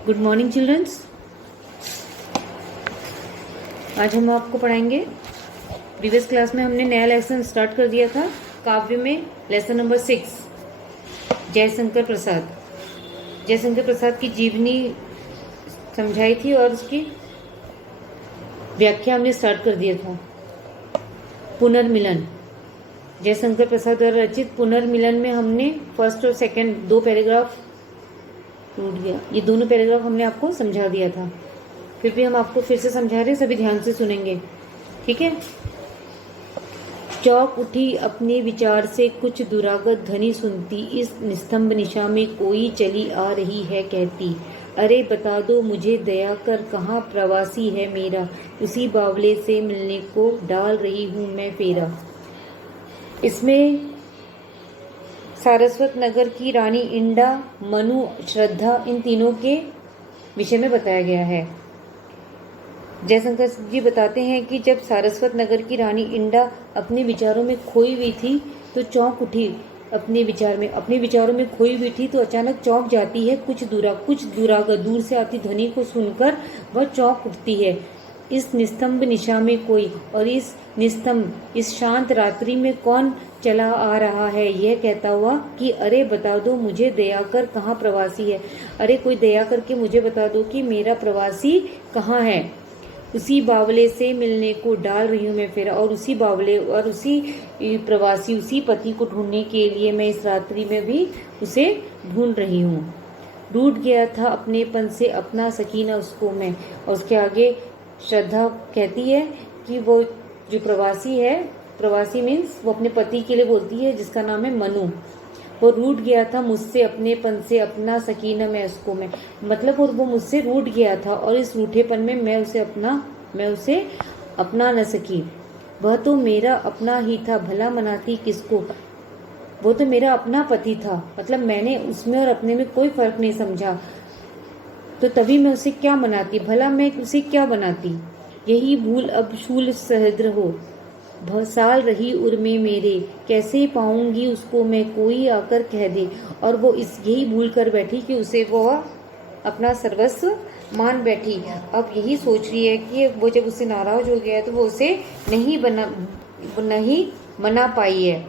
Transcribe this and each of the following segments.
Good morning children's. आज हम आपको पढ़ाएंगे। प्रीवियस क्लास में हमने नया लेसन स्टार्ट कर दिया था काव्य में, लेसन नंबर 6 जयशंकर प्रसाद। जयशंकर प्रसाद की जीवनी समझाई थी और उसकी व्याख्या हमने स्टार्ट कर दिया था। पुनर्मिलन, जयशंकर प्रसाद द्वारा रचित पुनर्मिलन में हमने फर्स्ट और सेकंड दो पैराग्राफ टूट गया, ये दोनों पैराग्राफ हमने आपको समझा दिया था। फिर भी हम आपको फिर से समझा रहे हैं, सभी ध्यान से सुनेंगे, ठीक है। चौंक उठी अपने विचार से कुछ दुरागत ध्वनि सुनती, इस निस्तंभ निशा में कोई चली आ रही है कहती, अरे बता दो मुझे दया कर कहाँ प्रवासी है मेरा, उसी बावले से मिलने को डाल रही हूँ मैं फेरा। इसमें सारस्वत नगर की रानी इंडा, मनु, श्रद्धा, इन तीनों के विषय में बताया गया है। जयशंकर जी बताते हैं कि जब सारस्वत नगर की रानी इंडा अपने विचारों में खोई हुई थी तो चौंक उठी। अपने विचारों में खोई हुई थी तो अचानक चौंक जाती है। कुछ दुरागत दूर से आती ध्वनि को सुनकर वह चौंक उठती है। इस निस्तंभ निशा में कोई, और इस निस्तंभ इस शांत रात्रि में कौन चला आ रहा है, यह कहता हुआ कि अरे बता दो मुझे दया कर कहाँ प्रवासी है। अरे कोई दया करके मुझे बता दो कि मेरा प्रवासी कहाँ है। उसी बावले से मिलने को डाल रही हूँ मैं फेरा, और उसी बावले और उसी प्रवासी, उसी पति को ढूंढने के लिए मैं इस रात्रि में भी उसे ढूंढ रही हूँ। रूठ गया था अपनेपन से अपना सकीना उसको मैं। और उसके आगे श्रद्धा कहती है कि वो जो प्रवासी है, प्रवासी मीन्स वो अपने पति के लिए बोलती है जिसका नाम है मनु। वो रूठ गया था मुझसे अपनेपन से अपना सकीना मैं उसको मैं, मतलब वो मुझसे रूठ गया था और इस रूठेपन में मैं उसे अपना न सकी। वह तो मेरा अपना ही था, भला मनाती किसको। वो तो मेरा अपना पति था, मतलब मैंने उसमें और अपने में कोई फर्क नहीं समझा, तो तभी मैं उसे क्या मनाती, भला मैं उसे क्या बनाती। यही भूल अब शूल सहद्र हो, भसाल रही उर्मे मेरे, कैसे पाऊंगी उसको मैं, कोई आकर कह दे। और वो यही भूल कर बैठी कि उसे वो अपना सर्वस्व मान बैठी। अब यही सोच रही है कि वो जब उससे नाराज हो गया तो वो उसे नहीं मना पाई है,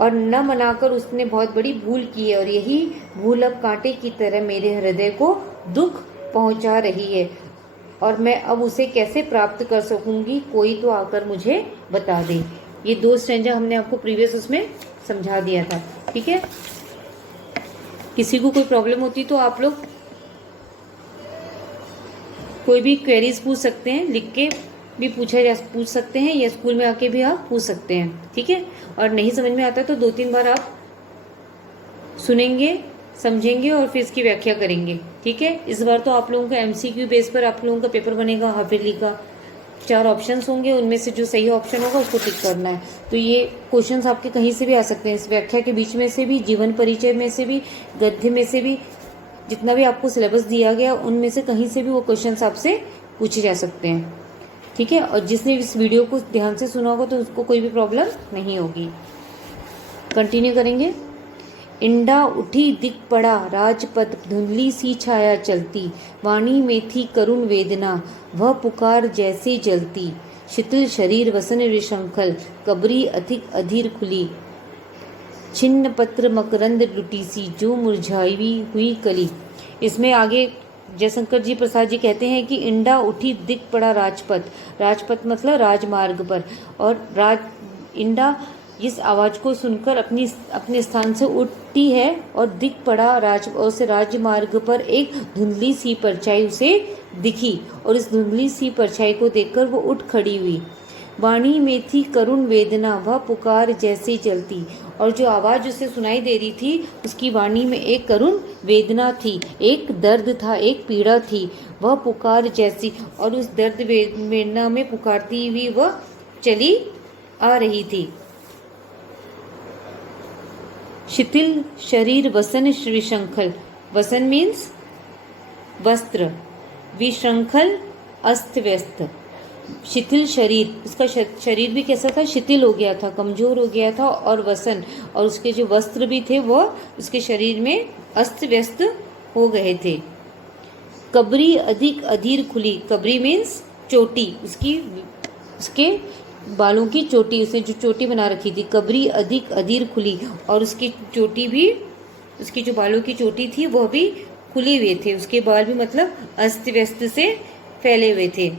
और न मनाकर उसने बहुत बड़ी भूल की है। और यही भूल अब कांटे की तरह मेरे हृदय को दुख पहुंचा रही है, और मैं अब उसे कैसे प्राप्त कर सकूंगी, कोई तो आकर मुझे बता दे। ये दो स्ट्रेंजर हमने आपको प्रीवियस उसमें समझा दिया था, ठीक है। किसी को कोई प्रॉब्लम होती तो आप लोग कोई भी क्वेरीज पूछ सकते हैं, लिख के भी पूछ सकते हैं, या स्कूल में आके भी आप पूछ सकते हैं, ठीक है। और नहीं समझ में आता तो 2-3 बार आप सुनेंगे, समझेंगे और फिर इसकी व्याख्या करेंगे, ठीक है। इस बार तो आप लोगों का एमसीक्यू बेस पर आप लोगों का पेपर बनेगा हाफ ईयरली का। 4 ऑप्शंस होंगे, उनमें से जो सही ऑप्शन होगा उसको टिक करना है। तो ये क्वेश्चंस आपके कहीं से भी आ सकते हैं, इस व्याख्या के बीच में से भी, जीवन परिचय में से भी, गद्य में से भी, जितना भी आपको सिलेबस दिया गया उनमें से कहीं से भी वो क्वेश्चंस आपसे पूछे जा सकते हैं, ठीक है। और जिसने इस वीडियो को ध्यान से सुना होगा तो उसको कोई भी प्रॉब्लम नहीं होगी। कंटिन्यू करेंगे। इंडा उठी दिख पड़ा राजपथ, धुंधली सी छाया चलती, वाणी में थी करुण वेदना, वह पुकार जैसे जलती। शिथिल शरीर वसन विशंखल, कबरी अधिक अधीर खुली, छिन्न पत्र मकरंद लुटी सी, जो मुरझाई हुई कली। इसमें आगे जयशंकर जी प्रसाद जी कहते हैं कि इंडा उठी दिख पड़ा राजपथ, राजपथ मतलब राजमार्ग पर, और इंडा इस आवाज को सुनकर अपने स्थान से उठी है और दिख पड़ा राजमार्ग पर एक धुंधली सी परछाई उसे दिखी, और इस धुंधली सी परछाई को देखकर वो उठ खड़ी हुई। वाणी में थी करुण वेदना, वह पुकार जैसे चलती, और जो आवाज उसे सुनाई दे रही थी उसकी वाणी में एक करुण वेदना थी, एक दर्द था, एक पीड़ा थी। वह पुकार जैसी, और उस दर्द वेदना में पुकारती हुई वह चली आ रही थी। शिथिल शरीर वसन विशृंखल, वसन मीन्स वस्त्र, विशृंखल अस्त व्यस्त। शिथिल शरीर, उसका शरीर भी कैसा था, शिथिल हो गया था, कमजोर हो गया था, और वसन, और उसके जो वस्त्र भी थे वो उसके शरीर में अस्त व्यस्त हो गए थे। कबरी अधिक अधीर खुली, कबरी मीन्स चोटी, उसके बालों की चोटी, उसने जो चोटी बना रखी थी, कबरी अधिक अधीर खुली, और उसकी चोटी भी, उसकी जो बालों की चोटी थी वह भी खुली हुए थे, उसके बाल भी मतलब अस्त व्यस्त से फैले हुए थे।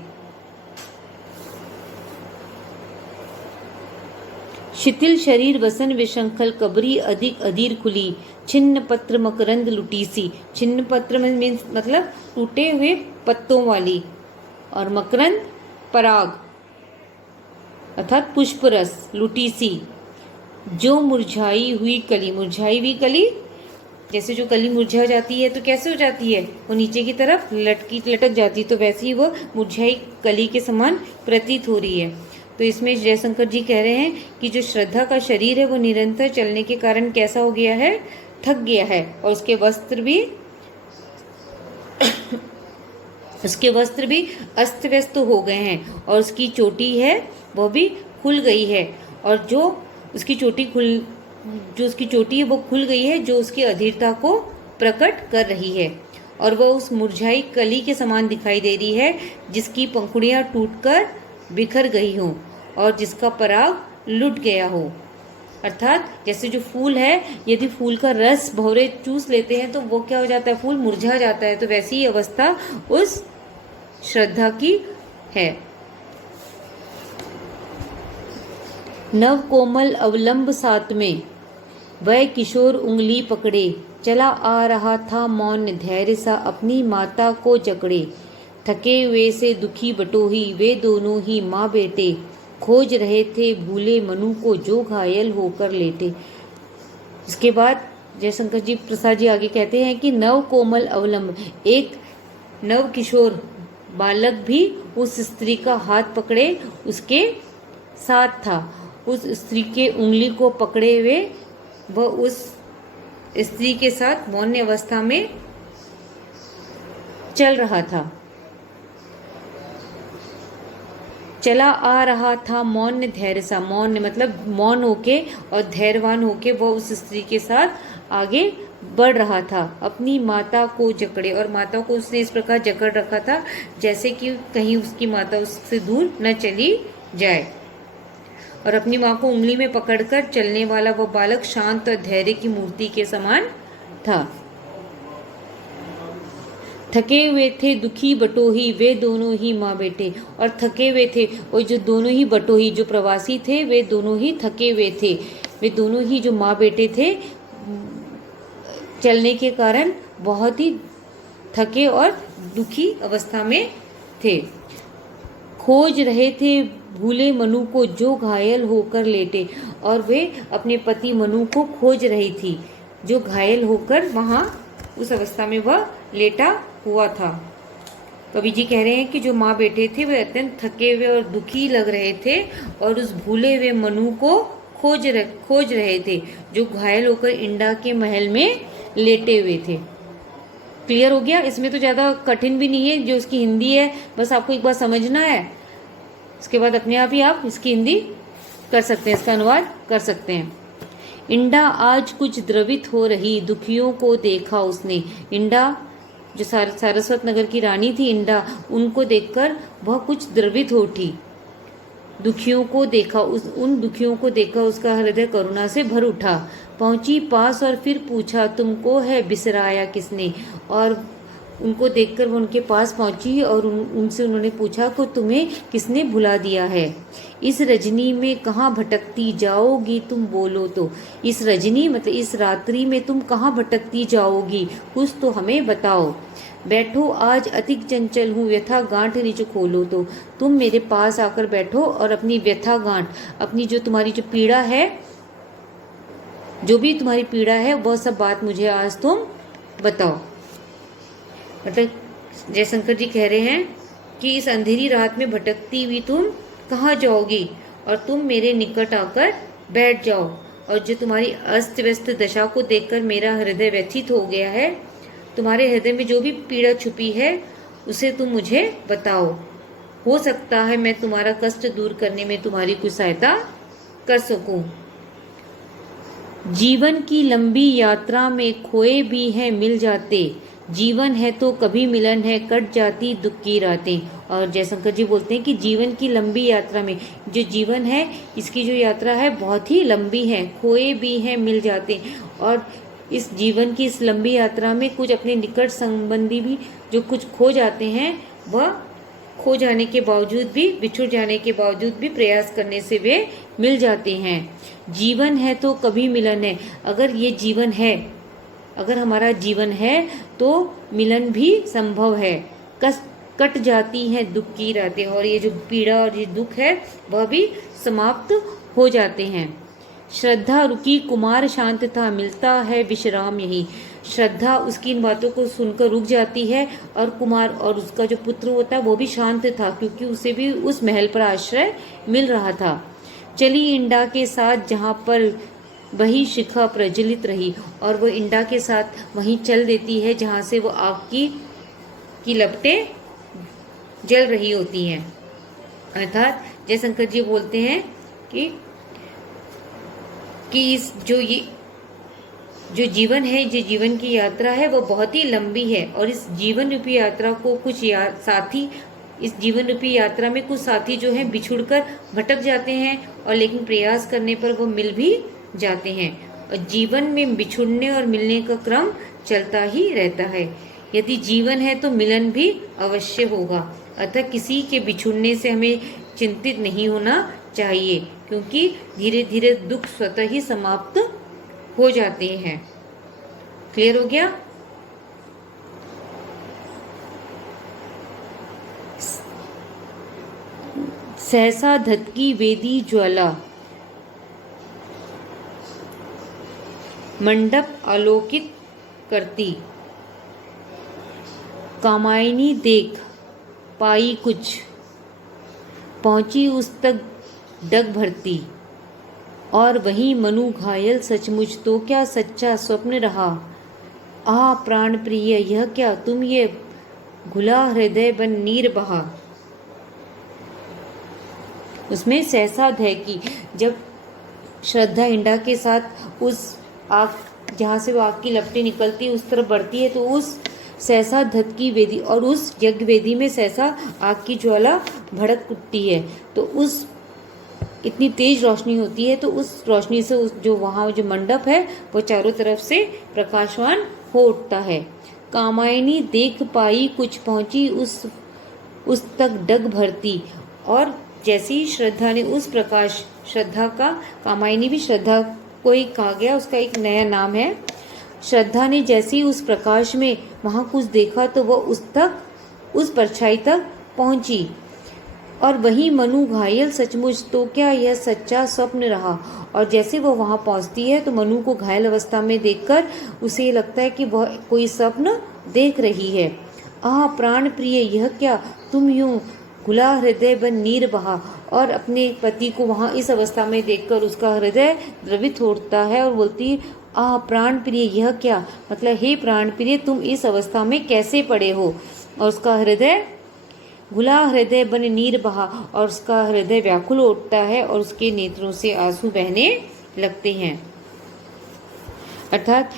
शिथिल शरीर वसन विशंखल, कबरी अधिक अधीर खुली, छिन्न पत्र मकरंद लुटीसी, छिन्न पत्र मीन्स मतलब टूटे हुए पत्तों वाली, और मकरंद पराग अर्थात पुष्परस, लुटीसी जो मुरझाई हुई कली, मुरझाई हुई कली, जैसे जो कली मुरझा जाती है तो कैसे हो जाती है, वो नीचे की तरफ लटक जाती है, तो वैसे ही वो मुरझाई कली के समान प्रतीत हो रही है। तो इसमें जयशंकर जी कह रहे हैं कि जो श्रद्धा का शरीर है वो निरंतर चलने के कारण कैसा हो गया है, थक गया है, और उसके वस्त्र भी अस्त व्यस्त हो गए हैं, और उसकी चोटी है वह भी खुल गई है, और जो उसकी चोटी है वो खुल गई है, जो उसकी अधीरता को प्रकट कर रही है, और वह उस मुरझाई कली के समान दिखाई दे रही है जिसकी पंखुड़ियां टूटकर बिखर गई हों और जिसका पराग लुट गया हो। अर्थात जैसे जो फूल है, यदि फूल का रस भौरे चूस लेते हैं तो वो क्या हो जाता है, फूल मुरझा जाता है, तो वैसी ही अवस्था उस श्रद्धा की है। नव कोमल अवलंब साथ में वह किशोर उंगली पकड़े, चला आ रहा था मौन धैर्य सा अपनी माता को जकड़े, थके हुए से दुखी बटोही वे दोनों ही माँ बेटे, खोज रहे थे भूले मनु को जो घायल होकर लेटे। इसके बाद जयशंकर जी प्रसाद जी आगे कहते हैं कि नव कोमल अवलंब, एक नव किशोर बालक भी उस स्त्री का हाथ पकड़े उसके साथ था, उस स्त्री के उंगली को पकड़े हुए वह उस स्त्री के साथ मौन अवस्था में चल रहा था। चला आ रहा था मौन धैर्य सा, मौन मतलब मौन होके और धैर्यवान होके वह उस स्त्री के साथ आगे बढ़ रहा था, अपनी माता को जकड़े, और माता को उसने इस प्रकार जकड़ रखा था जैसे कि कहीं उसकी माता उससे दूर न चली जाए, और अपनी माँ को उंगली में पकड़कर चलने वाला वह बालक शांत और धैर्य की मूर्ति के समान था। थके हुए थे दुखी बटोही वे दोनों ही माँ बेटे, और थके हुए थे, और जो दोनों ही बटोही जो प्रवासी थे वे दोनों ही थके हुए थे, वे दोनों ही जो माँ बेटे थे चलने के कारण बहुत ही थके और दुखी अवस्था में थे। खोज रहे थे भूले मनु को जो घायल होकर लेटे, और वे अपने पति मनु को खोज रही थी जो घायल होकर वहाँ उस अवस्था में वह लेटा हुआ था। कवि जी कह रहे हैं कि जो माँ बेटे थे वे अत्यंत थके हुए और दुखी लग रहे थे और उस भूले हुए मनु को खोज रहे थे जो घायल होकर इंडा के महल में लेटे हुए थे। क्लियर हो गया? इसमें तो ज़्यादा कठिन भी नहीं है, जो इसकी हिंदी है बस आपको एक बार समझना है, इसके बाद अपने आप ही आप इसकी हिंदी कर सकते हैं, इसका अनुवाद कर सकते हैं। इंडा आज कुछ द्रवित हो रही दुखियों को देखा उसने, इंडा जो सारस्वत नगर की रानी थी इंडा, उनको देखकर वह कुछ द्रवित हो उठी। दुखियों को देखा, उन दुखियों को देखा उसका हृदय करुणा से भर उठा। पहुंची पास और फिर पूछा तुमको है बिसराया किसने, और उनको देखकर वो उनके पास पहुंची और उनसे उन्होंने पूछा कि तुम्हें किसने भुला दिया है। इस रजनी में कहाँ भटकती जाओगी तुम बोलो तो, इस रजनी मतलब इस रात्रि में तुम कहाँ भटकती जाओगी कुछ तो हमें बताओ। बैठो आज अतिक चंचल हूँ व्यथा गांठ रिच खोलो तो, तुम मेरे पास आकर बैठो और अपनी व्यथा गांठ, अपनी जो तुम्हारी जो पीड़ा है, जो भी तुम्हारी पीड़ा है वह सब बात मुझे आज तुम बताओ। मतलब जयशंकर जी कह रहे हैं कि इस अंधेरी रात में भटकती हुई तुम कहाँ जाओगी, और तुम मेरे निकट आकर बैठ जाओ, और जो तुम्हारी अस्त व्यस्त दशा को देखकर मेरा हृदय व्यथित हो गया है, तुम्हारे हृदय में जो भी पीड़ा छुपी है उसे तुम मुझे बताओ। हो सकता है मैं तुम्हारा कष्ट दूर करने में तुम्हारी कुछ सहायता कर सकूं। जीवन की लंबी यात्रा में खोए भी हैं मिल जाते, जीवन है तो कभी मिलन है, कट जाती दुख की रातें। और जयशंकर जी बोलते हैं कि जीवन की लंबी यात्रा में, जो जीवन है इसकी जो यात्रा है बहुत ही लंबी है, खोए भी हैं मिल जाते। और इस जीवन की इस लंबी यात्रा में कुछ अपने निकट संबंधी भी जो कुछ खो जाते हैं, वह खो जाने के बावजूद भी, बिछुड़ जाने के बावजूद भी प्रयास करने से वे मिल जाते हैं। जीवन है तो कभी मिलन है। अगर ये जीवन है, अगर हमारा जीवन है तो मिलन भी संभव है। कट जाती हैं दुख की रातें, और ये जो पीड़ा और ये दुख है वह भी समाप्त हो जाते हैं। श्रद्धा रुकी कुमार शांत था, मिलता है विश्राम यही। श्रद्धा उसकी इन बातों को सुनकर रुक जाती है, और कुमार और उसका जो पुत्र होता है वो भी शांत था, क्योंकि उसे भी उस महल पर आश्रय मिल रहा था। चली इंडा के साथ जहाँ पर वही शिखा प्रज्वलित रही, और वो इंडा के साथ वहीं चल देती है जहाँ से वो आग की लपटें जल रही होती हैं। अर्थात जयशंकर जी बोलते हैं कि इस जो जीवन है, जो जीवन की यात्रा है वो बहुत ही लंबी है, और इस जीवन रूपी यात्रा को कुछ साथी, इस जीवन रूपी यात्रा में कुछ साथी जो हैं बिछुड़कर भटक जाते हैं, और लेकिन प्रयास करने पर वो मिल भी जाते हैं। और जीवन में बिछुड़ने और मिलने का क्रम चलता ही रहता है। यदि जीवन है तो मिलन भी अवश्य होगा। अतः किसी के बिछुड़ने से हमें चिंतित नहीं होना चाहिए, क्योंकि धीरे धीरे दुख स्वतः ही समाप्त हो जाते हैं। क्लियर हो गया? सहसा धतकी वेदी ज्वाला, मंडप आलोकित करती। कामायनी देख पाई कुछ, पहुंची उस तक डग भरती। और वहीं मनु घायल सचमुच, तो क्या सच्चा स्वप्न रहा। आ प्राण प्रिय यह क्या, तुम ये घुला हृदय बन नीर बहा। उसमें सहसा है कि जब श्रद्धा इंडा के साथ उस आग, जहाँ से वो आग की लपटें निकलती उस तरफ बढ़ती है, तो उस सहसा धत की वेदी, और उस यज्ञ वेदी में सहसा आग की ज्वाला भड़क उठती है। तो उस इतनी तेज रोशनी होती है, तो उस रोशनी से उस जो वहाँ जो मंडप है वो चारों तरफ से प्रकाशवान हो उठता है। कामायनी देख पाई कुछ, पहुंची उस तक डग भरती। और जैसी श्रद्धा ने उस प्रकाश, श्रद्धा का, कामायनी भी श्रद्धा को ही कहा गया, उसका एक नया नाम है। श्रद्धा ने जैसी उस प्रकाश में वहाँ कुछ देखा तो वह उस परछाई तक पहुंची। और वही मनु घायल सचमुच, तो क्या यह सच्चा स्वप्न रहा। और जैसे वह वहाँ पहुँचती है तो मनु को घायल अवस्था में देखकर उसे लगता है कि वह कोई स्वप्न देख रही है। आह प्राण प्रिय यह क्या, तुम यूं घुला हृदय बन नीर बहा। और अपने पति को वहाँ इस अवस्था में देखकर उसका हृदय द्रवित होता है और बोलती, आह प्राण प्रिय यह क्या, मतलब हे प्राण प्रिय तुम इस अवस्था में कैसे पड़े हो। और उसका हृदय घुला हृदय बन नीर बहा, और उसका हृदय व्याकुल उठता है और उसके नेत्रों से आंसू बहने लगते हैं। अर्थात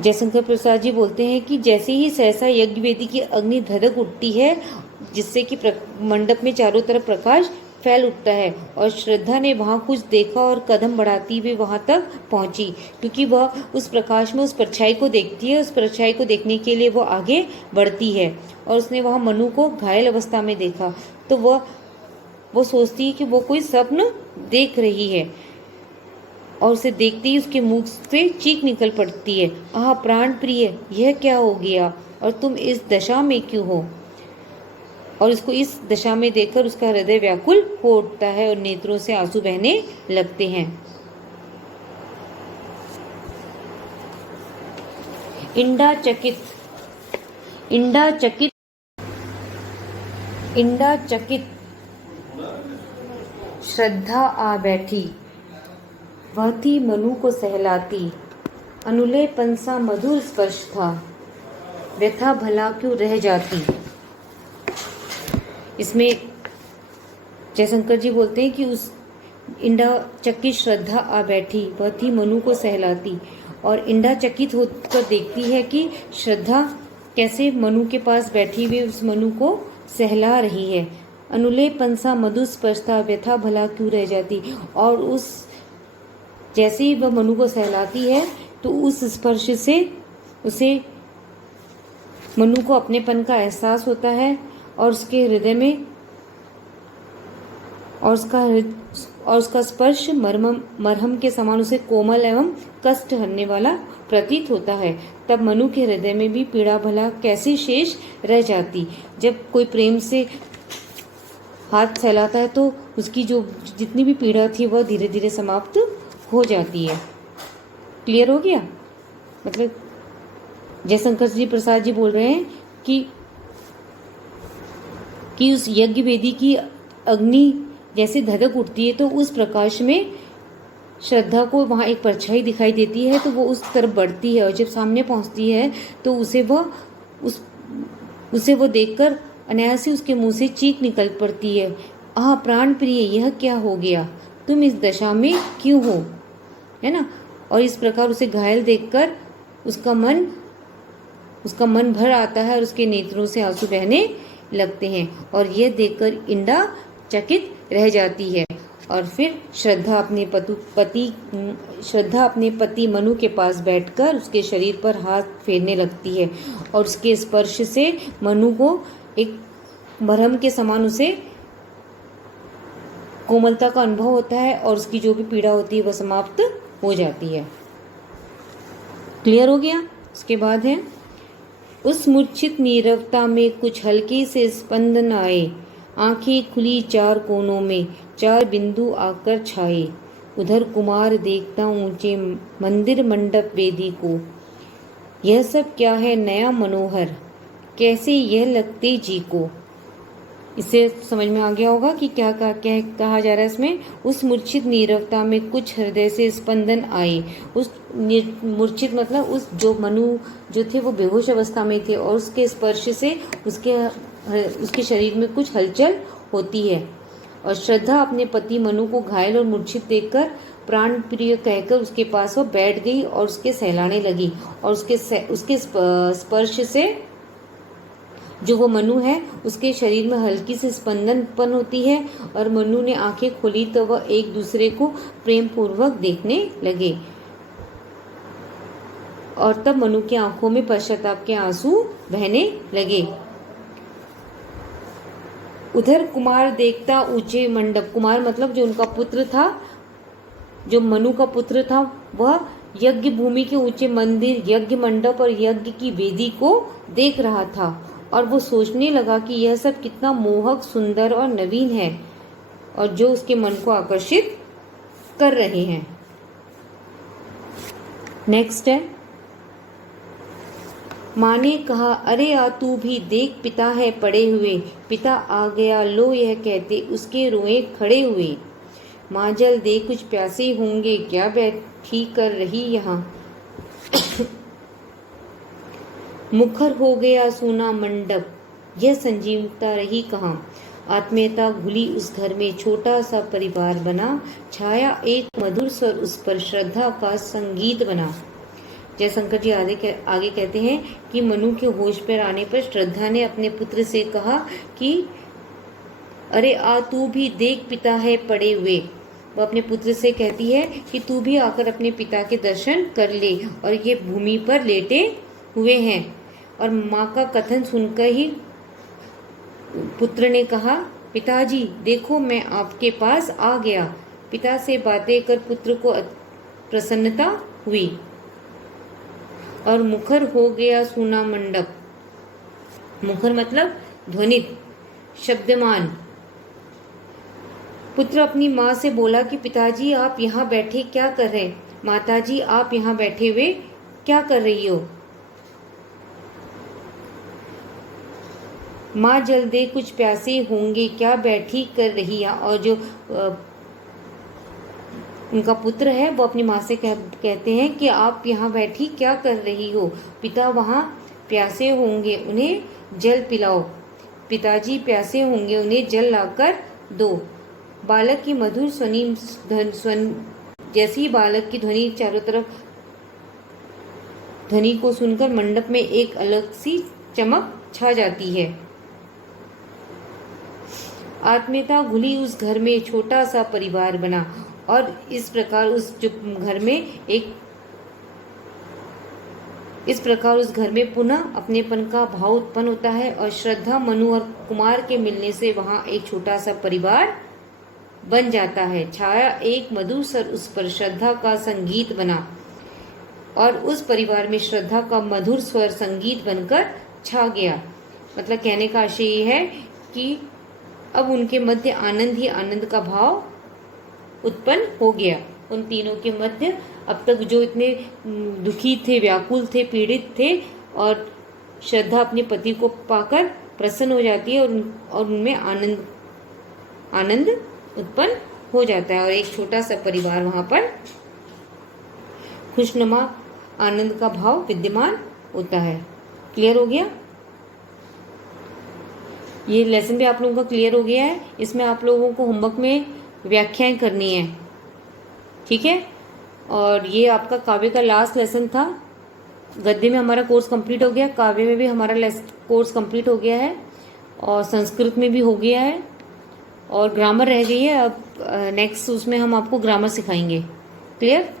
जयशंकर प्रसाद जी बोलते हैं कि जैसे ही सहसा यज्ञ वेदी की अग्नि धधक उठती है, जिससे कि मंडप में चारों तरफ प्रकाश फैल उठता है, और श्रद्धा ने वहाँ कुछ देखा और कदम बढ़ाती हुई वहाँ तक पहुँची, क्योंकि वह उस प्रकाश में उस परछाई को देखती है। उस परछाई को देखने के लिए वो आगे बढ़ती है, और उसने वहाँ मनु को घायल अवस्था में देखा, तो वो सोचती है कि वो कोई स्वप्न देख रही है, और उसे देखते ही उसके मुख से चीख निकल पड़ती है, आह प्राण प्रिय यह क्या हो गया, और तुम इस दशा में क्यों हो। और इसको इस दशा में देखकर उसका हृदय व्याकुल हो उठता है और नेत्रों से आंसू बहने लगते हैं। इंडा चकित श्रद्धा आ बैठी, वह थी मनु को सहलाती। अनुलेपन सा मधुर स्पर्श था, व्यथा भला क्यों रह जाती। इसमें जयशंकर जी बोलते हैं कि उस इंडा चकित श्रद्धा आ बैठी, वह थी मनु को सहलाती। और इंदा चकित होकर देखती है कि श्रद्धा कैसे मनु के पास बैठी हुई उस मनु को सहला रही है। अनुले पंसा मधु स्पर्शता व्यथा भला क्यों रह जाती। और उस जैसे ही वह मनु को सहलाती है तो उस स्पर्श से उसे मनु को अपनेपन का एहसास होता है और उसके हृदय में और उसका स्पर्श मरहम के समान उसे कोमल एवं कष्ट हरने वाला प्रतीत होता है। तब मनु के हृदय में भी पीड़ा भला कैसी शेष रह जाती। जब कोई प्रेम से हाथ फैलाता है तो उसकी जो जितनी भी पीड़ा थी वह धीरे धीरे समाप्त हो जाती है। क्लियर हो गया? मतलब जयशंकर जी प्रसाद जी बोल रहे हैं कि उस यज्ञ वेदी की अग्नि जैसे धधक उठती है तो उस प्रकाश में श्रद्धा को वहाँ एक परछाई दिखाई देती है तो वो उस तरफ बढ़ती है और जब सामने पहुँचती है तो उसे वो देखकर अनायास ही उसके मुंह से चीख निकल पड़ती है, आह प्राण प्रिय, यह क्या हो गया, तुम इस दशा में क्यों हो, है ना। और इस प्रकार उसे घायल देखकर उसका मन भर आता है और उसके नेत्रों से आंसू बहने लगते हैं और यह देखकर इंदा चकित रह जाती है। और फिर श्रद्धा अपने पति मनु के पास बैठकर उसके शरीर पर हाथ फेरने लगती है और उसके स्पर्श से मनु को एक मरहम के समान उसे कोमलता का अनुभव होता है और उसकी जो भी पीड़ा होती है वह समाप्त हो जाती है। क्लियर हो गया? उसके बाद है, उस मूर्छित नीरवता में कुछ हल्के से स्पंदन आए, आंखें खुली चार कोनों में, चार बिंदु आकर छाए। उधर कुमार देखता ऊंचे मंदिर मंडप वेदी को, यह सब क्या है नया मनोहर, कैसे यह लगते जी को। इससे समझ में आ गया होगा कि क्या कहा जा रहा है इसमें। उस मूर्छित नीरवता में कुछ हृदय से स्पंदन आए। उस मूर्छित मतलब उस जो मनु जो थे वो बेहोश अवस्था में थे और उसके स्पर्श से उसके शरीर में कुछ हलचल होती है। और श्रद्धा अपने पति मनु को घायल और मूर्छित देखकर प्राण प्रिय कहकर उसके पास वो बैठ गई और उसके सहलाने लगी और उसके स्पर्श से जो वो मनु है उसके शरीर में हल्की सी स्पंदनपन होती है और मनु ने आंखें खोली तो वह एक दूसरे को प्रेम पूर्वक देखने लगे और तब मनु की आंखों में पश्चाताप के आंसू बहने लगे। उधर कुमार देखता ऊंचे मंडप, कुमार मतलब जो उनका पुत्र था, जो मनु का पुत्र था, वह यज्ञ भूमि के ऊंचे मंदिर, यज्ञ मंडप और यज्ञ की वेदी को देख रहा था और वो सोचने लगा कि यह सब कितना मोहक, सुंदर और नवीन है और जो उसके मन को आकर्षित कर रहे हैं। नेक्स्ट है, माँ ने कहा, अरे आ तू भी देख, पिता है पड़े हुए। पिता आ गया लो यह कहते उसके रोए खड़े हुए। माँ जल दे, कुछ प्यासे होंगे, क्या बैठी कर रही यहाँ। मुखर हो गया सोना मंडप, यह संजीवता रही कहाँ। आत्मीयता घुली उस घर में, छोटा सा परिवार बना, छाया एक मधुर स्वर उस पर, श्रद्धा का संगीत बना। जयशंकर जी आगे कहते हैं कि मनु के होश पर आने पर श्रद्धा ने अपने पुत्र से कहा कि अरे आ तू भी देख, पिता है पड़े हुए। वह अपने पुत्र से कहती है कि तू भी आकर अपने पिता के दर्शन कर ले और ये भूमि पर लेटे हुए हैं। और माँ का कथन सुनकर ही पुत्र ने कहा, पिताजी देखो मैं आपके पास आ गया। पिता से बातें कर पुत्र को प्रसन्नता हुई और मुखर हो गया सुना मंडप। मुखर मतलब ध्वनित, शब्दमान। पुत्र अपनी माँ से बोला कि पिताजी आप यहाँ बैठे क्या कर रहे हैं। माताजी आप यहाँ बैठे हुए क्या कर रही हो। माँ जल दे, कुछ प्यासे होंगे, क्या बैठी कर रही है। और जो उनका पुत्र है वो अपनी माँ से कहते हैं कि आप यहाँ बैठी क्या कर रही हो। पिता वहाँ प्यासे होंगे, उन्हें जल पिलाओ। पिताजी प्यासे होंगे, उन्हें जल लाकर दो। बालक की मधुर स्वन जैसी बालक की ध्वनि चारों तरफ ध्वनि को सुनकर मंडप में एक अलग सी चमक छा जाती है। आत्मीयता घुली उस घर में छोटा सा परिवार बना और इस प्रकार उस घर में पुनः अपनेपन का भाव उत्पन्न होता है और श्रद्धा, मनु और कुमार के मिलने से वहां एक छोटा सा परिवार बन जाता है। छाया एक मधुर स्वर उस पर श्रद्धा का संगीत बना और उस परिवार में श्रद्धा का मधुर स्वर संगीत बनकर छा गया। मतलब कहने का आशय ये है कि अब उनके मध्य आनंद ही आनंद का भाव उत्पन्न हो गया। उन तीनों के मध्य अब तक जो इतने दुखी थे, व्याकुल थे, पीड़ित थे, और श्रद्धा अपने पति को पाकर प्रसन्न हो जाती है और उनमें आनंद उत्पन्न हो जाता है और एक छोटा सा परिवार वहां पर खुशनुमा आनंद का भाव विद्यमान होता है। क्लियर हो गया? ये लेसन भी आप लोगों का क्लियर हो गया है। इसमें आप लोगों को होमवर्क में व्याख्याएं करनी है, ठीक है? और ये आपका काव्य का लास्ट लेसन था। गद्य में हमारा कोर्स कंप्लीट हो गया, काव्य में भी हमारा कोर्स कंप्लीट हो गया है और संस्कृत में भी हो गया है और ग्रामर रह गई है। अब नेक्स्ट उसमें हम आपको ग्रामर सिखाएंगे। क्लियर?